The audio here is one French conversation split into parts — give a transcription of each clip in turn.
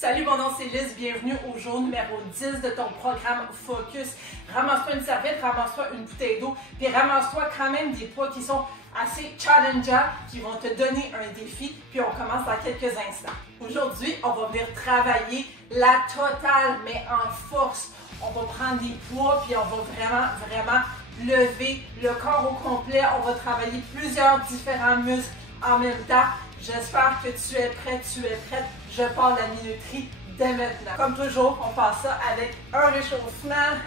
Salut, mon nom c'est Liz, bienvenue au jour numéro 10 de ton programme Focus. Ramasse-toi une serviette, ramasse-toi une bouteille d'eau, puis ramasse-toi quand même des poids qui sont assez challengeants, qui vont te donner un défi, puis on commence dans quelques instants. Aujourd'hui, on va venir travailler la totale, mais en force. On va prendre des poids, puis on va vraiment lever le corps au complet. On va travailler plusieurs différents muscles en même temps. J'espère que tu es prête. Je pars la minuterie dès maintenant. Comme toujours, on passe ça avec un réchauffement.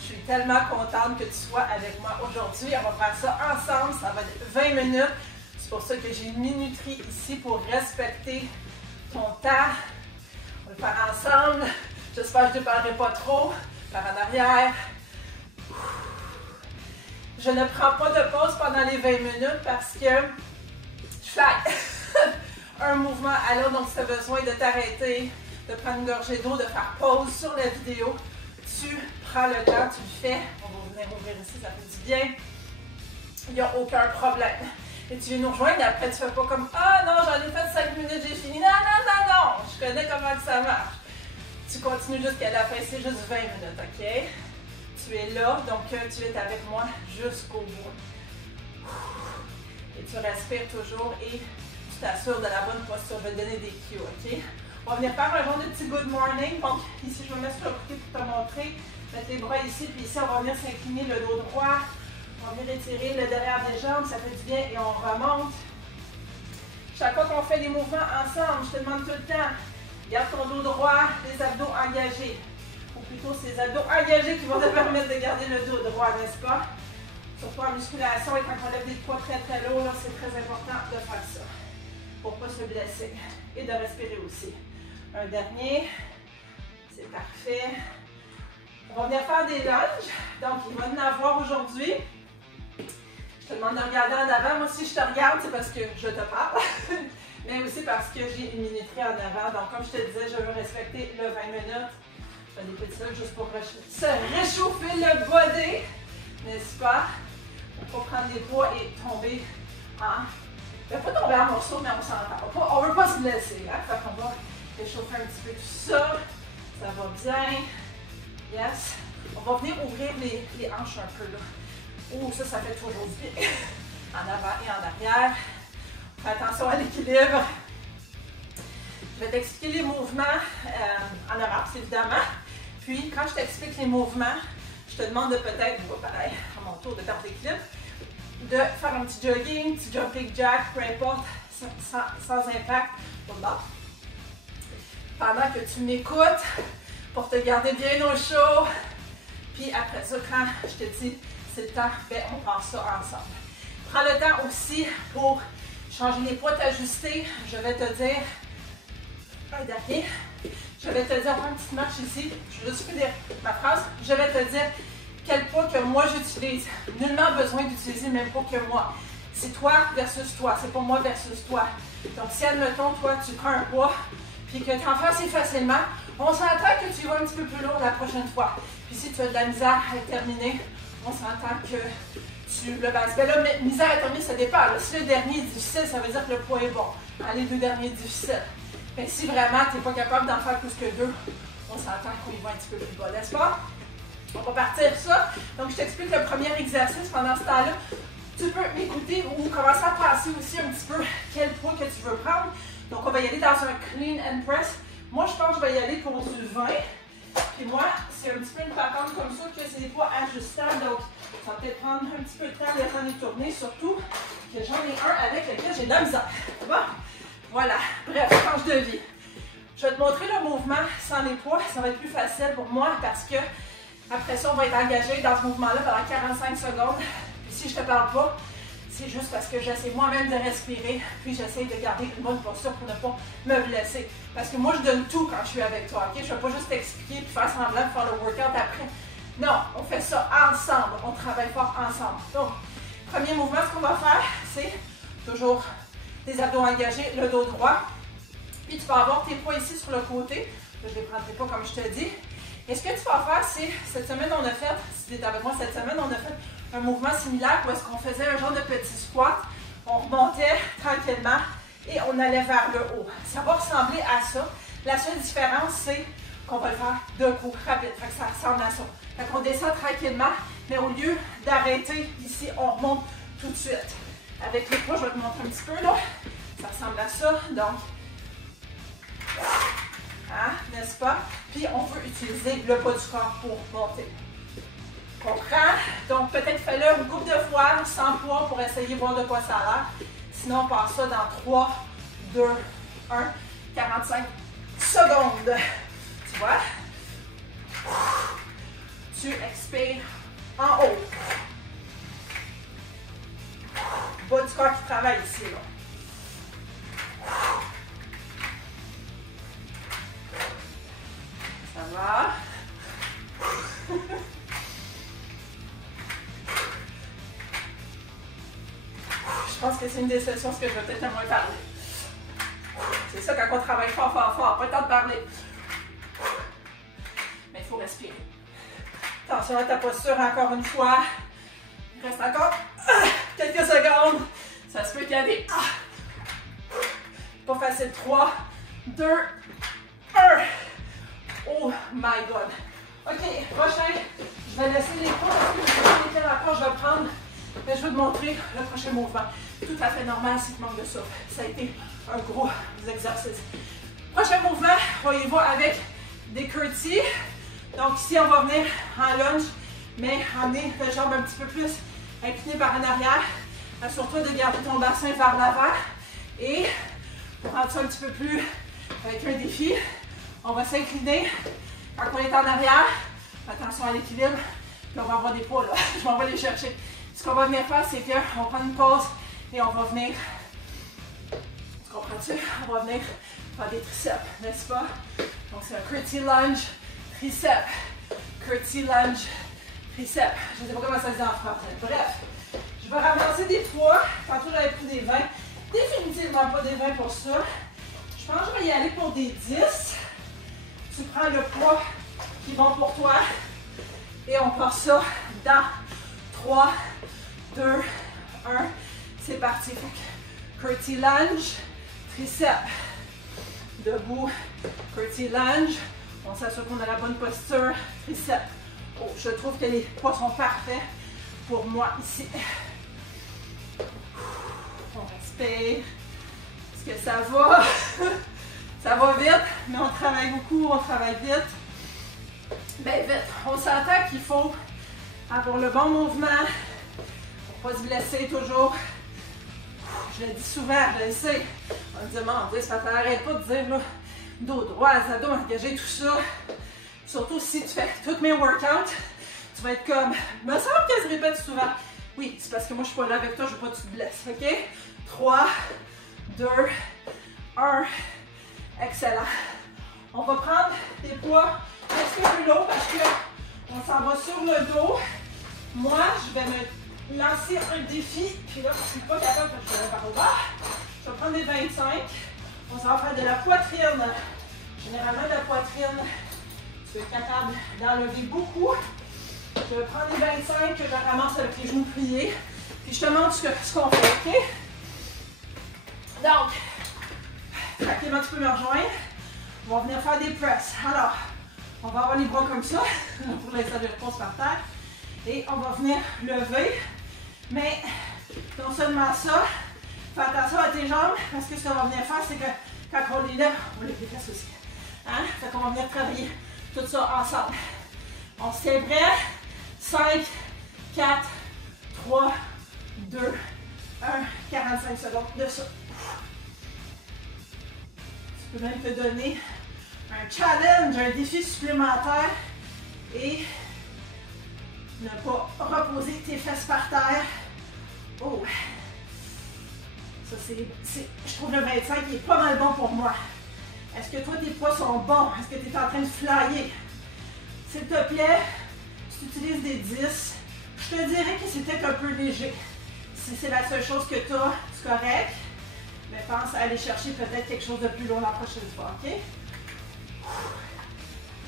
Je suis tellement contente que tu sois avec moi aujourd'hui. On va faire ça ensemble. Ça va être 20 minutes. C'est pour ça que j'ai une minuterie ici pour respecter ton temps. On va le faire ensemble. J'espère que je ne te parlerai pas trop. Par en arrière. Je ne prends pas de pause pendant les 20 minutes parce que je fly. Un mouvement à l'autre, donc si tu as besoin de t'arrêter, de prendre une gorgée d'eau, de faire pause sur la vidéo, tu prends le temps, tu le fais. On va venir ouvrir ici, ça fait du bien. Il n'y a aucun problème. Et tu viens nous rejoindre et après tu fais pas comme « Ah non, j'en ai fait 5 minutes, j'ai fini. » Non, je connais comment que ça marche. Tu continues jusqu'à la fin, c'est juste 20 minutes, ok? Tu es là, donc tu es avec moi jusqu'au bout. Et tu respires toujours et tu t'assures de la bonne posture. Je vais te donner des cues, ok? On va venir faire un genre de petit good morning. Donc ici, je vais me mettre sur le côté pour te montrer. Mettre les bras ici, puis ici, on va venir s'incliner le dos droit. On va venir étirer le derrière des jambes, ça fait du bien et on remonte. Chaque fois qu'on fait les mouvements ensemble, je te demande tout le temps, garde ton dos droit, les abdos engagés. Ou plutôt ces abdos engagés qui vont te permettre de garder le dos droit, n'est-ce pas? Surtout en musculation et quand on lève des poids très lourds, c'est très important de faire ça pour ne pas se blesser et de respirer aussi. Un dernier, c'est parfait. On va venir faire des lunges, donc il va y en avoir aujourd'hui. Je te demande de regarder en avant. Moi, si je te regarde, c'est parce que je te parle, mais aussi parce que j'ai une minuterie en avant. Donc, comme je te disais, je veux respecter le 20 minutes. Je fais des petits lunges juste pour se réchauffer le body, n'est-ce pas? Pour prendre des poids et tomber en... Ben, pas tomber en morceaux, mais on s'entend. On ne veut pas se blesser. Hein? Fait qu'on va réchauffer un petit peu tout ça. Ça va bien. Yes. On va venir ouvrir les hanches un peu là. Oh, ça fait toujours du bien. En avant et en arrière. Fais attention à l'équilibre. Je vais t'expliquer les mouvements en arabe, évidemment. Puis, quand je t'explique les mouvements, je te demande de peut-être, pareil, à mon tour de perdre l'équilibre, de faire un petit jogging, petit jumping jack, peu importe, sans impact. Voilà. Pendant que tu m'écoutes, pour te garder bien au chaud. Puis après ça, quand je te dis c'est le temps, ben on passe ça ensemble. Prends le temps aussi pour changer les poids, t'ajuster. Je vais te dire, un dernier, je vais te dire, une petite marche ici, je vais juste finir ma phrase, je vais te dire quel poids que moi j'utilise. Nullement besoin d'utiliser le même poids que moi. C'est toi versus toi, c'est pas moi versus toi. Donc si admettons, toi tu prends un poids, puis que tu en fais assez facilement, on s'entend que tu vas un petit peu plus lourd la prochaine fois. Puis si tu as de la misère à terminer, on s'entend que tu le baisses. Ben là, misère à terminer, ça dépend. Là, si le dernier est difficile, ça veut dire que le poids est bon. Les deux derniers difficiles. Mais si vraiment tu n'es pas capable d'en faire plus que deux, on s'entend qu'on y va un petit peu plus bas, n'est-ce pas? On va partir ça. Donc, je t'explique le premier exercice pendant ce temps-là. Tu peux m'écouter ou commencer à passer aussi un petit peu quel poids que tu veux prendre. Donc, on va y aller dans un clean and press. Moi, je pense que je vais y aller pour du 20. Puis moi, c'est un petit peu une patente comme ça que c'est des poids ajustables. Donc, ça va peut-être prendre un petit peu de temps de faire les tourner. Surtout que j'en ai un avec lequel j'ai de la misère. Bon, voilà. Bref, change de vie. Je vais te montrer le mouvement sans les poids. Ça va être plus facile pour moi parce que après ça, on va être engagé dans ce mouvement-là pendant 45 secondes. Puis si je ne te parle pas, c'est juste parce que j'essaie moi-même de respirer, puis j'essaie de garder une bonne posture pour ne pas me blesser. Parce que moi, je donne tout quand je suis avec toi, ok? Je ne vais pas juste t'expliquer puis faire semblant de faire le workout après. Non, on fait ça ensemble. On travaille fort ensemble. Donc, premier mouvement, ce qu'on va faire, c'est toujours les abdos engagés, le dos droit. Puis tu vas avoir tes poids ici sur le côté. Je ne les prendrai pas comme je te dis. Et ce que tu vas faire, c'est, cette semaine, on a fait, si tu es avec moi cette semaine, on a fait un mouvement similaire où est-ce qu'on faisait un genre de petit squat. On remontait tranquillement et on allait vers le haut. Ça va ressembler à ça, La seule différence, c'est qu'on va le faire d'un coup rapide. Fait que ça ressemble à ça. Fait qu'on descend tranquillement, mais au lieu d'arrêter ici, on remonte tout de suite. Avec les poids, je vais te montrer un petit peu là. Ça ressemble à ça. Donc, hein, n'est-ce pas? Puis on veut utiliser le poids du corps pour monter. Comprends? Donc peut-être fais-le une couple de fois sans poids pour essayer de voir de quoi ça a l'air. Sinon, on passe ça dans 3, 2, 1, 45 secondes. Tu vois? Tu expires en haut. Bas du corps qui travaille ici, là. Ça va? Je pense que c'est une des sessions que je vais peut-être moins parler. C'est ça quand on travaille fort, pas le temps de parler. Mais il faut respirer. Attention à ta posture encore une fois. Il reste encore quelques secondes. Ça se peut qu'il y ait des... Pas facile. 3, 2, 1. Oh my God. OK, prochain. Je vais laisser les poids parce que je vais lesquels encore je vais prendre. Mais je vais te montrer le prochain mouvement. Tout à fait normal si tu manques de souffle. Ça a été un gros exercice. Prochain mouvement, on y va avec des curtsies. Donc ici, on va venir en lunge, mais emmener les jambes un petit peu plus inclinées par en arrière. Assure-toi de garder ton bassin vers l'avant. Et pour rendre ça un petit peu plus avec un défi, on va s'incliner quand on est en arrière. Attention à l'équilibre. Puis on va avoir des poids là. Je m'en vais les chercher. Ce qu'on va venir faire, c'est qu'on prend une pause et on va venir. Tu comprends-tu? On va venir faire des triceps, n'est-ce pas? Donc c'est un curtsy lunge, triceps. Curtsy lunge, triceps. Je ne sais pas comment ça se dit en français. Bref, je vais ramasser des poids. Tantôt j'avais pris des 20. Définitivement pas des 20 pour ça. Je pense que je vais y aller pour des 10. Tu prends le poids qui est bon pour toi. Et on part ça dans 3, 2, 1. C'est parti. Curtsy lunge, triceps. Debout, curtsy lunge. On s'assure qu'on a la bonne posture. Triceps. Oh, je trouve que les poids sont parfaits pour moi ici. On respire. Est-ce que ça va? Ça va vite, mais on travaille beaucoup, on travaille vite. Bien vite. On s'entend qu'il faut avoir le bon mouvement pour ne pas se blesser toujours. Je le dis souvent, je le sais. On me demande, ça t'arrête pas de dire là, dos droit, dos engagé, tout ça. Surtout si tu fais tous mes workouts, tu vas être comme, il me semble que je répète souvent. Oui, c'est parce que moi je suis pas là avec toi, je veux pas que tu te blesses, ok? 3, 2, 1. Excellent. On va prendre des poids un petit peu plus lourds parce qu'on s'en va sur le dos. Moi, je vais me lancer un défi. Puis là, je ne suis pas capable parce que je vais par là. Je vais prendre des 25. On s'en va faire de la poitrine. Généralement, la poitrine, tu es capable d'enlever beaucoup. Je vais prendre les 25 que je ramasse avec les genoux pliés. Puis je te montre ce qu'on fait, ok? Donc, tranquillement, tu peux me rejoindre. On va venir faire des presses. Alors, on va avoir les bras comme ça. Pour l'instant, je repose par terre. Et on va venir lever. Mais, non seulement ça, fais attention à tes jambes. Parce que ce qu'on va venir faire, c'est que quand on les lève, on lève les fesses aussi. Hein? Fait qu'on va venir travailler tout ça ensemble. On se tient prêt. 5, 4, 3, 2, 1. 45 secondes de ça. Tu peux même te donner un challenge, un défi supplémentaire et ne pas reposer tes fesses par terre. Oh! Ça, je trouve le 25 qui est pas mal bon pour moi. Est-ce que toi, tes poids sont bons? Est-ce que tu es en train de flyer? S'il te plaît, si tu utilises des 10, je te dirais que c'est peut-être un peu léger. Si c'est la seule chose que tu as, c'est correct. Mais pense à aller chercher peut-être quelque chose de plus long la prochaine fois, ok?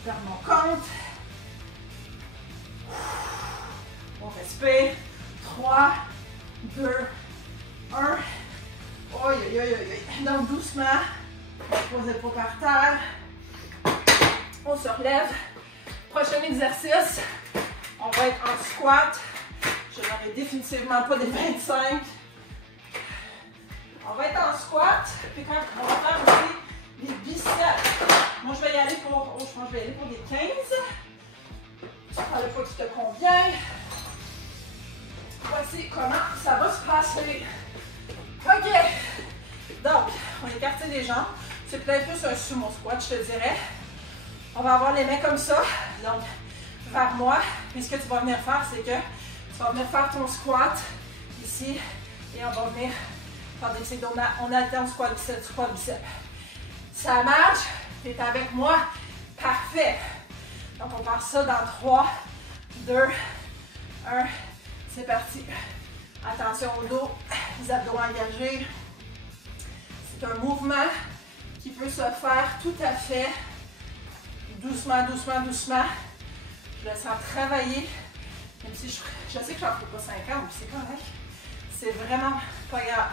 Je garde mon compte. On respire. 3, 2, 1. Oi, oi, oi, oi. Donc doucement, on pose les épaules par terre. On se relève. Prochain exercice, on va être en squat. Je n'aurai définitivement pas des 25. On va être en squat. Puis quand on va faire aussi des biceps. Moi, je vais y aller pour, je pense que je vais y aller pour des 15. Tu prends le poids qui te convient. Voici comment ça va se passer. OK. Donc, on écarte les jambes. C'est peut-être plus un sumo squat, je te dirais. On va avoir les mains comme ça. Donc, vers moi. Puis ce que tu vas venir faire, c'est que tu vas venir faire ton squat ici. Et on va venir faire des cycles. On alterne squat, biceps, squat, biceps. Ça marche. Tu es avec moi. Parfait. Donc, on part ça dans 3, 2, 1. C'est parti. Attention au dos, les abdos engagés. C'est un mouvement qui peut se faire tout à fait doucement, doucement, doucement. Je le sens travailler. Même si je sais que j'en fais pas 50, c'est correct. C'est vraiment pas grave.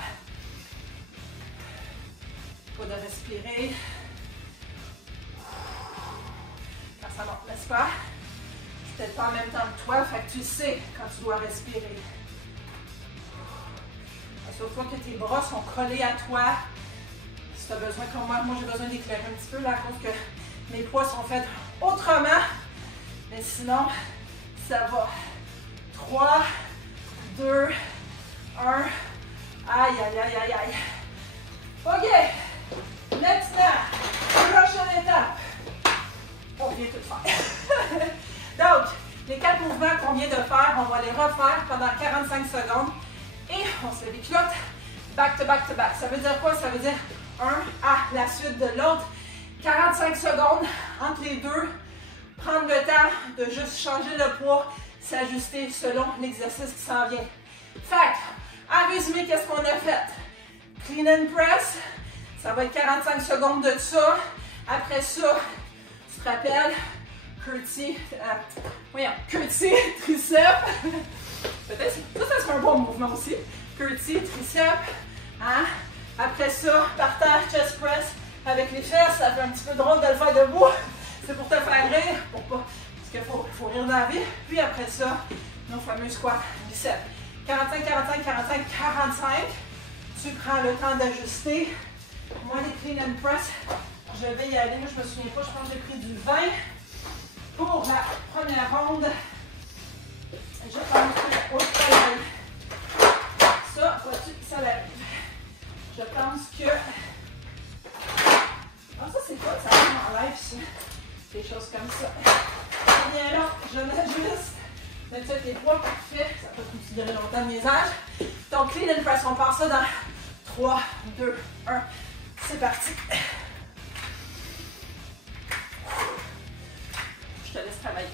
Pas de respirer. Quand ça monte, n'est-ce pas? Peut-être pas en même temps que toi, fait que tu sais quand tu dois respirer. Assure-toi que tes bras sont collés à toi. Si tu as besoin comme moi j'ai besoin d'éclairer un petit peu là, à cause que mes poids sont faits autrement. Mais sinon, ça va. 3, 2, 1. Aïe, aïe, aïe, aïe, aïe. OK. Maintenant, prochaine étape. On vient tout faire. Donc, les 4 mouvements qu'on vient de faire, on va les refaire pendant 45 secondes. Et on se les culotte back to back to back. Ça veut dire quoi? Ça veut dire un à la suite de l'autre. 45 secondes entre les deux. Prendre le temps de juste changer le poids, s'ajuster selon l'exercice qui s'en vient. Fait en résumé, qu'est-ce qu'on a fait? Clean and press. Ça va être 45 secondes de ça. Après ça, tu te rappelles, curtsy, triceps. Peut-être ça serait un bon mouvement aussi. Curtsy, triceps. Hein? Après ça, par terre, chest press avec les fesses. Ça fait un petit peu drôle de le faire debout. C'est pour te faire rire, parce qu'il faut rire dans la vie. Puis après ça, nos fameux squats biceps. 45, 45, 45, 45. Tu prends le temps d'ajuster. Moi, les clean and press, je vais y aller. Moi, je me souviens pas, je pense que j'ai pris du 20 pour la première ronde. Je pense que au travail. Ça, vois-tu, ça l'arrive. Je pense que... Ah, ça, c'est quoi? Ça arrive en live, ça. Des choses comme ça. Bien là, je m'ajuste. Mets-tu tes poids, parfait. Ça peut considérer longtemps de mes âges. Donc, clean and press, on part ça dans 3, 2, 1. C'est parti. Je te laisse travailler.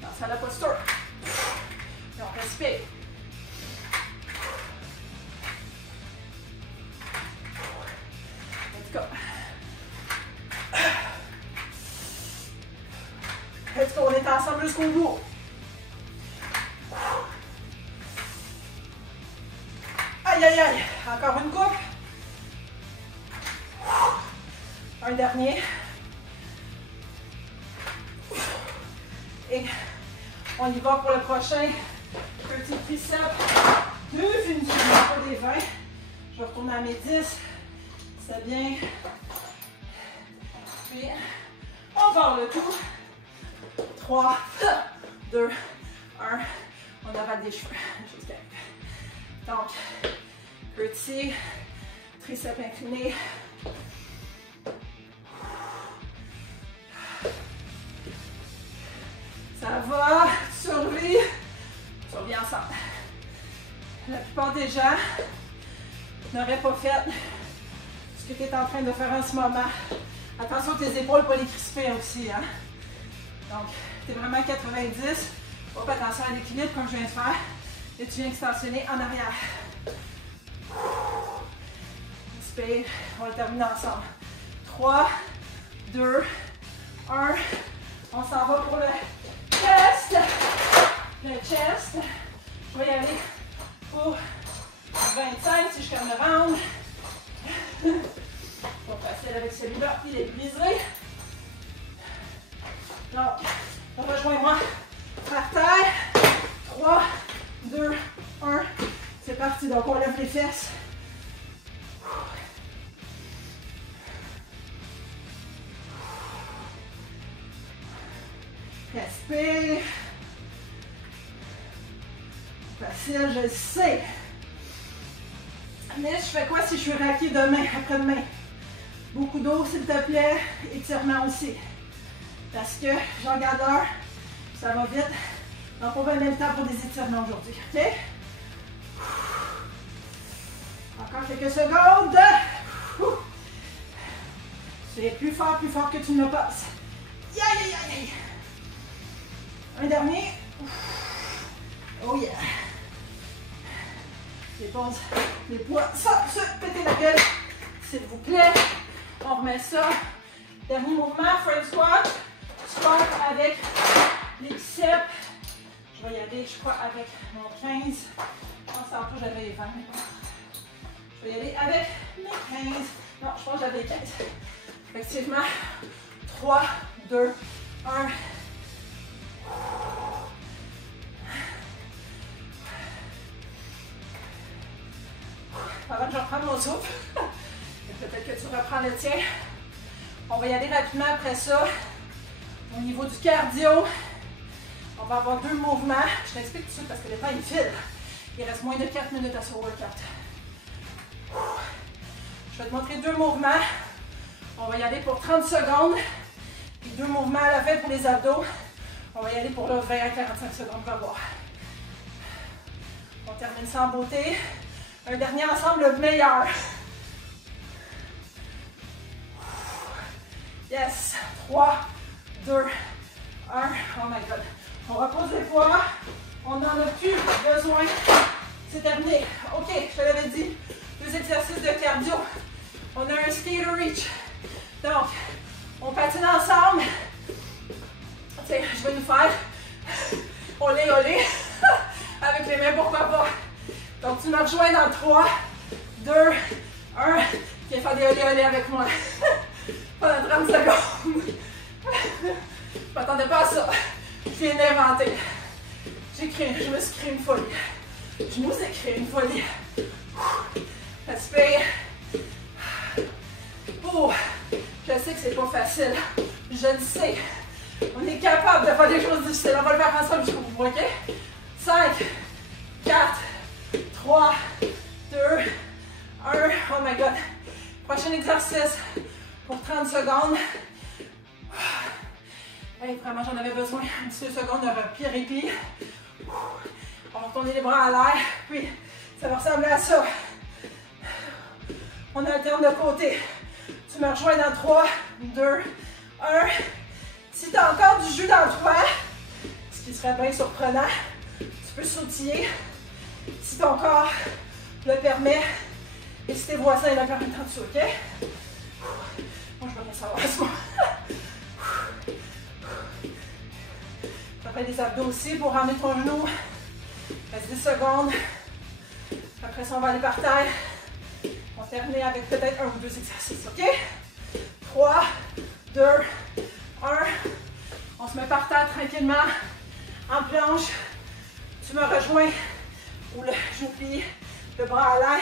Dans la posture. Et on respire. Let's go. Let's go. On est ensemble jusqu'au bout. Aïe, aïe, aïe. Encore une coupe. Un dernier. Et on y va pour le prochain. Petit triceps. 2 finitions, pas des 20. Je vais retourner à mes 10. C'est bien. Puis, on part le tout. 3, 2, 1. On avale des cheveux. Donc, petit, triceps incliné. Ça va, tu survis ensemble. La plupart des gens n'auraient pas fait ce que tu es en train de faire en ce moment. Attention tes épaules, pas les crisper aussi. Hein? Donc, tu es vraiment à 90. Faut faire attention à l'équilibre comme je viens de faire. Et tu viens extensionner en arrière. Inspire, on va terminer ensemble. 3, 2, 1. On s'en va pour le chest. Le chest. Je vais y aller pour 25 si je ferme le round. celui-là, il est brisé. Donc, rejoins-moi par terre. 3, 2, 1. C'est parti. Donc, on lève les fesses. Respire. Facile, je le sais. Mais je fais quoi si je suis raquée demain, après-demain? Beaucoup d'eau, s'il te plaît. Étirement aussi. Parce que j'en garde l'heure, ça va vite. Donc, on va mettre le temps pour des étirements aujourd'hui. OK? Encore quelques secondes. C'est plus fort que tu ne le passes. Aïe, aïe, aïe. Un dernier. Oh yeah. Dépose les poids sans se péter la gueule, s'il vous plaît. On remet ça. Dernier mouvement, front squat. Squat avec les biceps. Je vais y aller, je crois, avec mon 15. Je pense que j'avais les 20. Je vais y aller avec mes 15. Non, je pense que j'avais 15. Effectivement. 3, 2, 1. Avant que je reprenne mon souffle, peut-être que tu reprends le tien. On va y aller rapidement après ça. Au niveau du cardio, on va avoir 2 mouvements. Je t'explique tout ça parce que le temps il file. Il reste moins de 4 minutes à ce workout. Je vais te montrer 2 mouvements. On va y aller pour 30 secondes. Puis 2 mouvements à la fin pour les abdos. On va y aller pour le 20 à 45 secondes. On va voir. On termine ça en beauté. Un dernier ensemble, le meilleur. Yes. 3, 2, 1. Oh my God. On repose les poids. On n'en a plus besoin. C'est terminé. OK, je te l'avais dit. 2 exercices de cardio. On a un skater reach. Donc, on patine ensemble. Tiens, je vais nous faire olé, olé. Avec les mains, pourquoi pas. Donc, tu me rejoins dans 3, 2, 1. Viens faire des olé, olé avec moi. Pendant 30 secondes. Je m'attendais pas à ça. Je viens d'inventer. Je me suis créé une folie. Je nous ai créé une folie. Respire. Oh, je sais que c'est pas facile. Je le sais. On est capable de faire des choses difficiles. On va le faire ensemble jusqu'au bout, OK? 5, 4, 3, 2, 1. Oh my God. Prochain exercice pour 30 secondes. Hey, vraiment, j'en avais besoin. 10 secondes de pied répit. On va tourner les bras à l'air. Puis, ça va ressembler à ça. On alterne de côté. Tu me rejoins dans 3, 2, 1. Si tu as encore du jus dans toi, ce qui serait bien surprenant, tu peux sautiller si ton corps le permet et si tes voisins le permettent en dessous, OK? Moi, je veux rien savoir à ce moment. Ça fait des abdos aussi pour ramener ton genou. Reste 10 secondes. Après ça, on va aller par terre. On va terminer avec peut-être 1 ou 2 exercices, OK? 3, 2, 1. On se met par terre tranquillement, en planche. Tu me rejoins, ou le genou plié, le bras à l'air.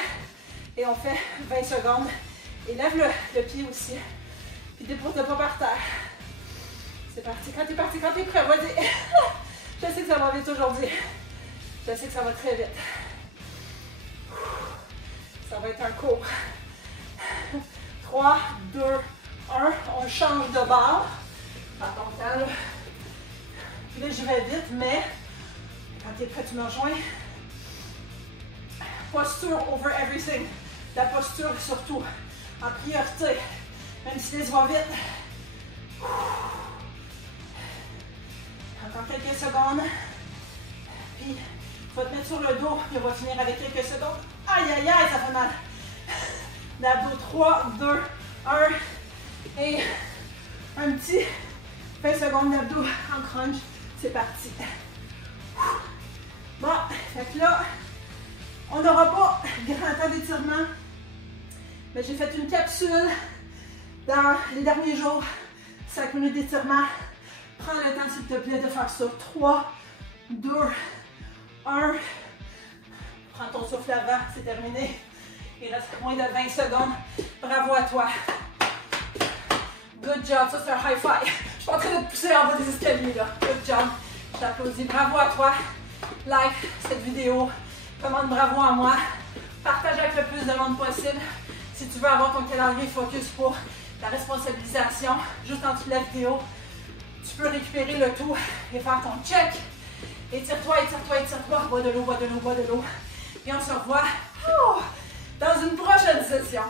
Et on fait 20 secondes. Et lève le pied aussi. Puis dépose-le pas par terre. C'est parti. Quand tu es parti, quand tu es prêt, vas-y. Je sais que ça va vite aujourd'hui. Je sais que ça va très vite. Ça va être un cours. 3, 2, 1. On change de barre. Prends ton temps, là. Puis là, je vais vite, mais quand tu es prêt, tu me rejoins. Posture over everything. La posture, surtout, en priorité. Même si les va vite. Encore quelques secondes. Puis, tu vas te mettre sur le dos. Puis, on va finir avec quelques secondes. Aïe, aïe, aïe, ça fait mal. L'abdos, 3, 2, 1. Et un petit 20 secondes d'abdos en crunch. C'est parti. Bon, fait que là, on n'aura pas grand temps d'étirement. Mais j'ai fait une capsule Dans les derniers jours, 5 minutes d'étirement. Prends le temps, s'il te plaît, de faire ça. 3, 2, 1. Prends ton souffle avant, c'est terminé. Il reste moins de 20 secondes. Bravo à toi. Good job, ça c'est un high five. Je suis en train de te pousser en bas des escaliers là. Good job. Je t'applaudis. Bravo à toi. Like cette vidéo. Commande bravo à moi. Partage avec le plus de monde possible. Si tu veux avoir ton calendrier focus pour la responsabilisation, juste en dessous de la vidéo, tu peux récupérer le tout et faire ton check. Étire-toi, étire-toi, étire-toi. Bois de l'eau, bois de l'eau, bois de l'eau. Et on se revoit dans une prochaine session.